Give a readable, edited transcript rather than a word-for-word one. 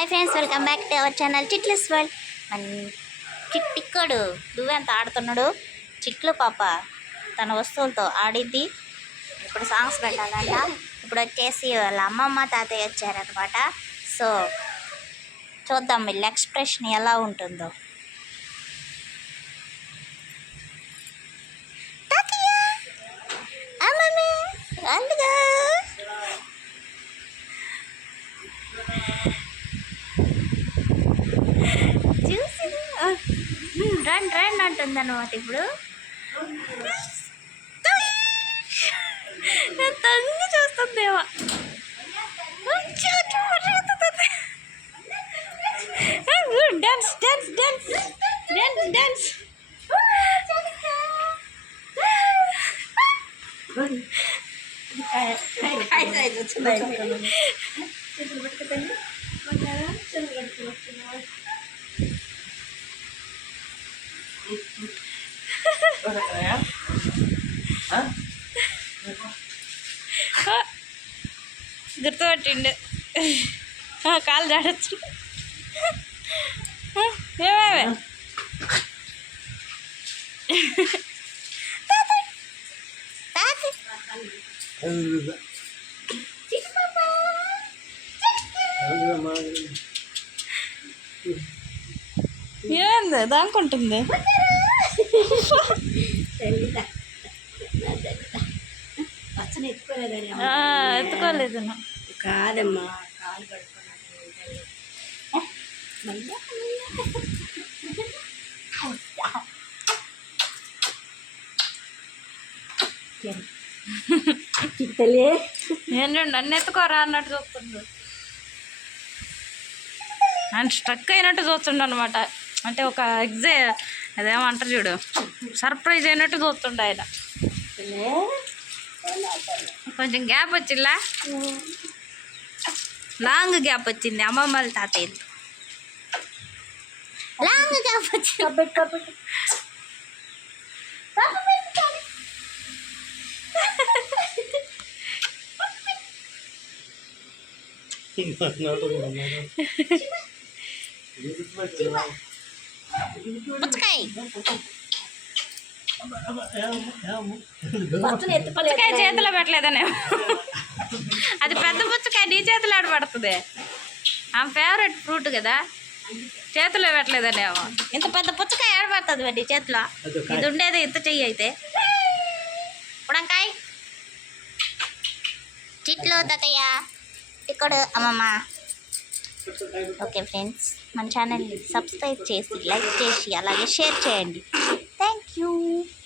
Hi friends, welcome back to our channel చిట్లెస్ world. మన చిట్టిక్కడు దువ్వెంత ఆడుతున్నాడు. చిట్లు పాప తన వస్తువులతో ఆడిద్ది. ఇప్పుడు సాంగ్స్ పెట్టాలంట. ఇప్పుడు వచ్చేసి వాళ్ళ అమ్మమ్మ తాతయ్య వచ్చారనమాట. సో చూద్దాం వీళ్ళ ఎక్స్ప్రెషన్ ఎలా ఉంటుందో. అందుగా చూసి రండి రండి అంటుంది అనమాట. ఇప్పుడు తొంగి చూస్తుందేమో. Dance dance dance dance dance. గుర్తుపట్టిండు, కాలు దాడచ్చు. ఏమేమే ఏంది దానుకుంటుంది. ఎత్తుకోలేదు కాదమ్మా, కాలు పడుకున్నాను. నేను నన్ను ఎత్తుకోరా అన్నట్టు చూస్తుండు. నన్ను స్ట్రక్ అయినట్టు చూస్తుండ అనమాట. అంటే ఒక అదేమంటారు చూడు, సర్ప్రైజ్ అయినట్టు చూస్తుండ ఆయన. కొంచెం గ్యాప్ వచ్చిందా, లాంగ్ గ్యాప్ వచ్చింది. అమ్మమ్మల తాతయ్య లాంగ్ గ్యాప్ వచ్చింది. పుచ్చకాయ చేతిలో పెట్టలేదనే, అది పెద్ద పుచ్చకాయ నీ చేతిలో ఆడపడుతుంది. ఆమె ఫేవరెట్ ఫ్రూట్ కదా, చేతిలో పెట్టలేదనేమో. ఇంత పెద్ద పుచ్చకాయ ఆడపడుతుంది నీ చేతిలో. ఇది ఉండేది ఇంత చెయ్యి అయితే. పుడంకాయ చిట్లు తాతయ్య ఇక్కడ అమ్మమ్మ. ఓకే ఫ్రెండ్స్, మన ఛానల్ని సబ్స్క్రైబ్ చేసి లైక్ చేసి అలాగే షేర్ చేయండి. Thank you.